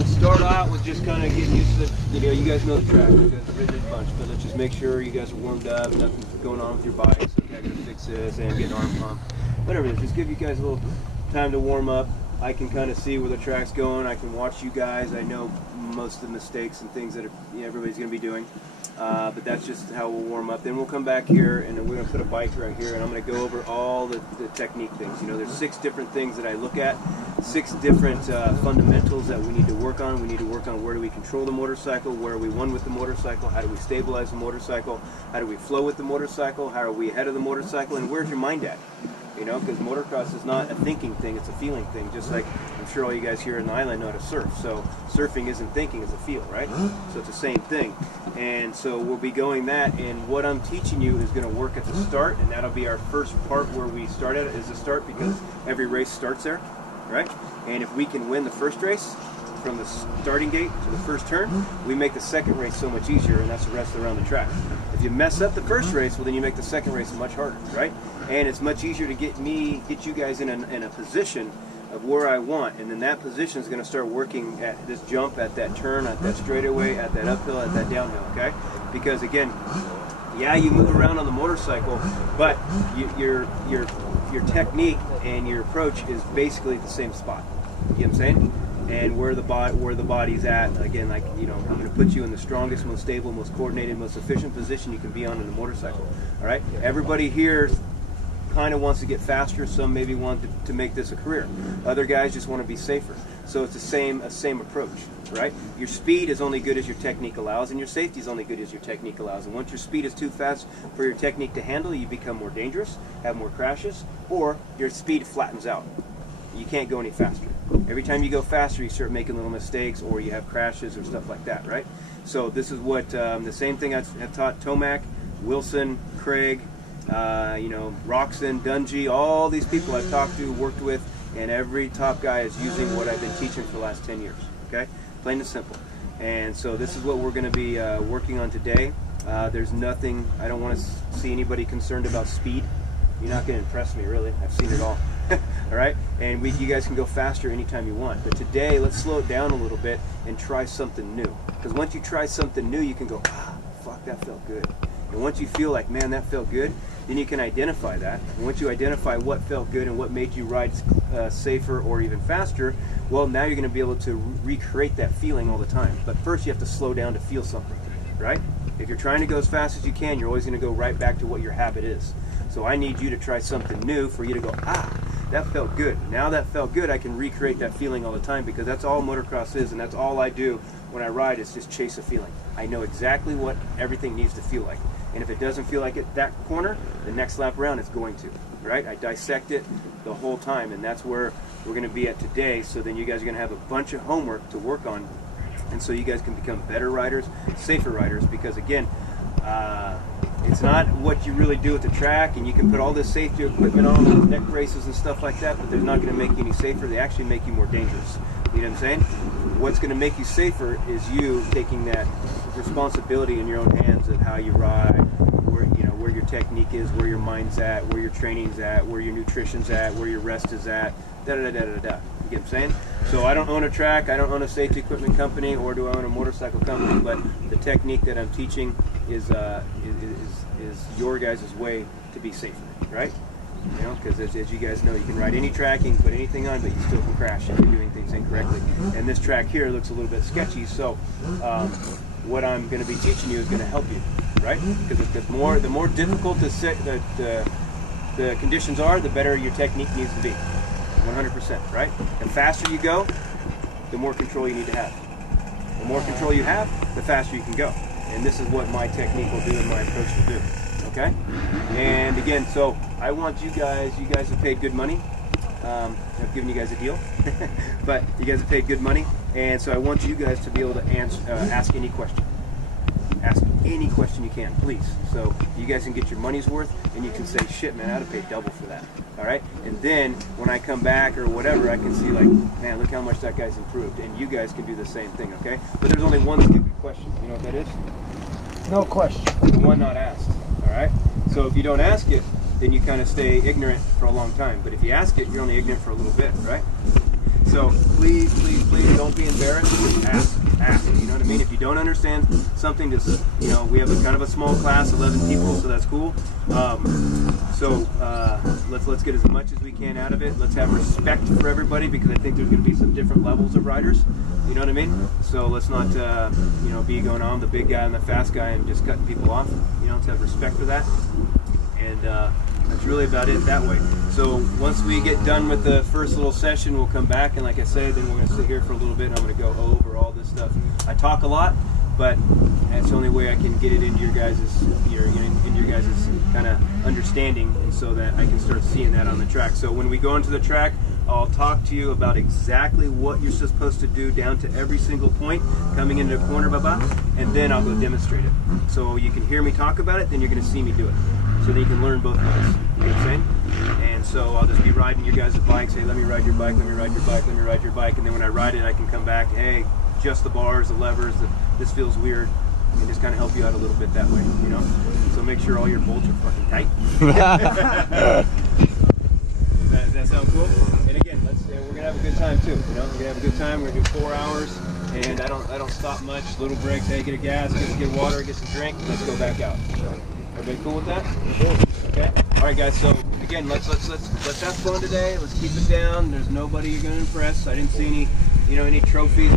we'll start out with just kind of getting used to the, you guys know the track, you guys have ridden it a bunch, but let's just make sure you guys are warmed up, nothing's going on with your bikes. Okay, I gotta fix this and get an arm pump, whatever it is. Just give you guys a little time to warm up. I can kind of see where the track's going. I can watch you guys. I know most of the mistakes and things that everybody's going to be doing, but that's just how we'll warm up. Then we'll come back here and then we're going to put a bike right here, and I'm going to go over all the technique things. There's 6 different things that I look at, 6 different fundamentals that we need to work on. We need to work on where do we control the motorcycle, where are we one with the motorcycle, how do we stabilize the motorcycle, how do we flow with the motorcycle, how are we ahead of the motorcycle, and where's your mind at? Because motocross is not a thinking thing, it's a feeling thing, just like I'm sure all you guys here in the island know how to surf. So surfing isn't thinking, it's a feel, right? So it's the same thing. And so we'll be going that, and what I'm teaching you is going to work at the start, and that'll be our first part where we start at it is the start, because every race starts there, right? And if we can win the first race from the starting gate to the first turn, we make the second race so much easier, and that's the rest around the track. If you mess up the first race, well then you make the second race much harder, right? And it's much easier to get you guys in a position of where I want, and then that position is going to start working at this jump, at that turn, at that straightaway, at that uphill, at that downhill, okay? Because again, yeah, you move around on the motorcycle, but your technique and your approach is basically at the same spot. You know what I'm saying? And where the body's at, again, like, I'm going to put you in the strongest, most stable, most coordinated, most efficient position you can be on in a motorcycle. All right? Everybody here kind of wants to get faster. Some maybe want to make this a career. Other guys just want to be safer. So it's the same approach, right? Your speed is only good as your technique allows, and your safety is only good as your technique allows. And once your speed is too fast for your technique to handle, you become more dangerous, have more crashes, or your speed flattens out. You can't go any faster. Every time you go faster, you start making little mistakes, or you have crashes or stuff like that, right? So this is what the same thing I've taught Tomac, Wilson, Craig, Roxon, Dungy, all these people I've talked to, worked with, and every top guy is using what I've been teaching for the last 10 years, okay? Plain and simple. And so this is what we're going to be working on today. There's nothing, I don't want to see anybody concerned about speed. You're not going to impress me, really. I've seen it all. All right? And you guys can go faster anytime you want. But today, let's slow it down a little bit and try something new. Because once you try something new, you can go, fuck, that felt good. And once you feel like, man, that felt good, then you can identify that. And once you identify what felt good and what made you ride safer or even faster, well, now you're going to be able to recreate that feeling all the time. But first, you have to slow down to feel something, right? If you're trying to go as fast as you can, you're always going to go right back to what your habit is. So I need you to try something new for you to go, that felt good. Now that felt good, I can recreate that feeling all the time, because that's all motocross is, and that's all I do when I ride is just chase a feeling. I know exactly what everything needs to feel like. And if it doesn't feel like it that corner, the next lap around it's going to, right? I dissect it the whole time, and that's where we're going to be at today. So then you guys are going to have a bunch of homework to work on, and so you guys can become better riders, safer riders, because again, it's not what you really do at the track, and you can put all this safety equipment on, neck braces and stuff like that, but they're not going to make you any safer. They actually make you more dangerous. You know what I'm saying? What's going to make you safer is you taking that responsibility in your own hands of how you ride, where your technique is, where your mind's at, where your training's at, where your nutrition's at, where your rest is at, da-da-da-da-da-da. You get what I'm saying? So I don't own a track, I don't own a safety equipment company, or do I own a motorcycle company, but the technique that I'm teaching is your guys' way to be safer, right? Because as you guys know, you can ride any track, you can put anything on, but you still can crash if you're doing things incorrectly. And this track here looks a little bit sketchy, so what I'm going to be teaching you is going to help you, right? Because the more difficult the conditions are, the better your technique needs to be. 100%, right? The faster you go, the more control you need to have. The more control you have, the faster you can go. And this is what my technique will do and my approach will do. Okay? And again, so I want you guys have paid good money. I've given you guys a deal, but you guys have paid good money, and so I want you guys to be able to ask any question. Ask any question you can, please. So you guys can get your money's worth, and you can say, shit, man, I'd have paid double for that. All right? And then when I come back or whatever, I can see like, man, look how much that guy's improved, and you guys can do the same thing, okay? But there's only one stupid question. You know what that is? No question. The one not asked. All right? So if you don't ask it, then you kind of stay ignorant for a long time. But if you ask it, you're only ignorant for a little bit, right? So please, please, please don't be embarrassed. Just ask. You know what I mean? If you don't understand something, just, you know, we have a kind of a small class, 11 people, so that's cool. Let's get as much as we can out of it. Let's have respect for everybody, because I think there's going to be some different levels of riders. You know what I mean? So let's not, you know, be going on the big guy and the fast guy and just cutting people off. You know, let's have respect for that. And that's really about it that way. So once we get done with the first little session, we'll come back, and like I say, then we're going to sit here for a little bit, and I'm going to go over all this stuff. I talk a lot, but that's the only way I can get it into your guys' kind of understanding, and so that I can start seeing that on the track. So when we go into the track, I'll talk to you about exactly what you're supposed to do down to every single point coming into a corner, and then I'll go demonstrate it. So you can hear me talk about it, then you're going to see me do it. So that you can learn both ways. You know what I'm saying? And so I'll just be riding your guys' bike, say, let me ride your bike, let me ride your bike, let me ride your bike, and then when I ride it, I can come back, hey, just the bars, the levers, this feels weird, and just kind of help you out a little bit that way, you know? So make sure all your bolts are fucking tight. Does that sound cool? And again, we're gonna have a good time too. You know, we're gonna have a good time. We're gonna do 4 hours, and I don't stop much. Little breaks. Hey, get a gas, get water, get some drink. Let's go back out. Everybody cool with that? Okay. All right, guys. So again, let's have fun today. Let's keep it down. There's nobody you're gonna impress. I didn't see any trophies.